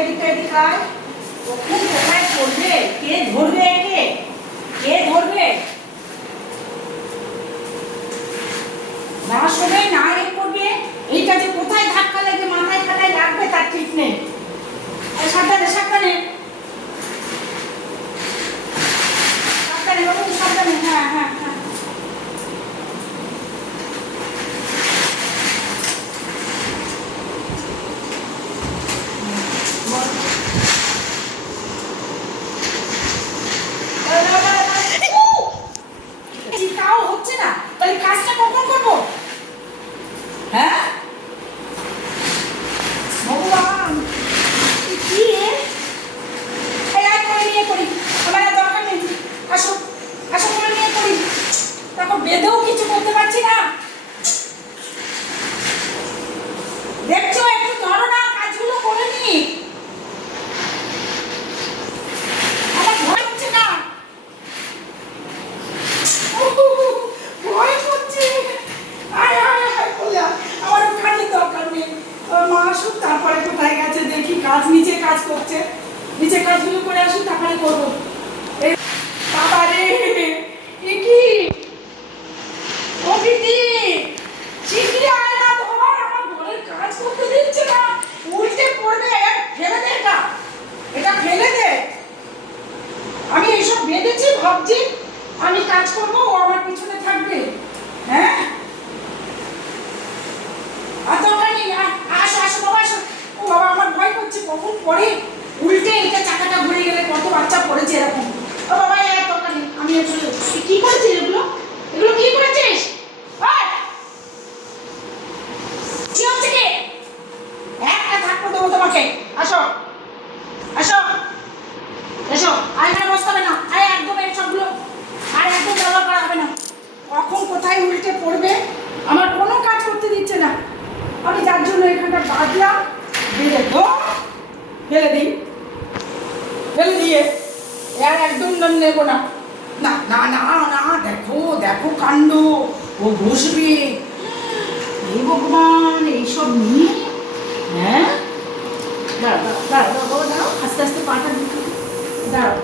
এদিক আয়। কখন কোথায় পড়বে? কে ধরবে একে? কে ধরবে? না শোনে না এ করবে। এইটা যে কোথায় ধাক্কা লেগে মাথায় ফাটায় লাগবে তার ঠিক নেই। সাবধানে সাবধানে সাবধানে বাবু, সাবধানে। হ্যাঁ হ্যাঁ হ্যাঁ। তাও হচ্ছে না, তাহলে কাজটা কখন করবো? হ্যাঁ ভগবান, কি করে নিয়ে করি, আমার আর দরকার নেই। আসো আসো, করে নিয়ে করি। তারপর বেঁধেও কিছু করতে পারছি না। দেখছো, একটু ধরো না, কাজগুলো করে নি। আমার ভয় হচ্ছে না, ভয় করছে। আয় আয় আয় বলে আমার কাজের দরকার নেই। মা আসুক, তারপরে কোথায় গেছে দেখি। কাজ নিচে কাজ করছে, নিচে কাজগুলো করে আসুক, তারপরে করবো। বাবা রে, কি ও দিদি, শিগগিরি আয় না, ধর, আমার ঘরের কাজ করতে দিচ্ছে না। উল্টে পড়বে। ফেলে দে এটা, এটা ফেলে দে। আমি এইসব বেঁধেছি, ভাবছি আমি কাজ করবো, ও আমার পিছনে থাকবে। হ্যাঁ, আর দরকার নেই। আসো আসো বাবা, আসো। ও বাবা, আমার ভয় করছে, কখন পড়ে উল্টে এটা চাকাটা ঘুরে গেলে কত বাচ্চা পড়েছে এরকম। ও বাবা, এর দরকার নেই, আমি কি করেছিস এগুলো? এগুলো কি করেছিস? কি হচ্ছে কি? একটা থাকবো দেবো তোমাকে। আসো আসো এসো। আয়না বসতে হবে না, আয় একদম এই সবগুলো আর একদম ব্যবহার করা হবে না। কখন কোথায় উল্টে পড়বে, আমার কোনো কাজ করতে দিচ্ছে না। আমি যার জন্য এখানটা বাঁধলাম, বেঁধে তো ফেলে দিই, ফেলে দিয়ে আর একদম নেবো না। না না না না, দেখো দেখো কাণ্ড, ও বসবে। এই ভগবান, এইসব নিয়ে। হ্যাঁ, দাঁড়াও দাঁড়াও দাঁড়াও দাঁড়াও, আস্তে আস্তে পাটা দিতে দাঁড়াও।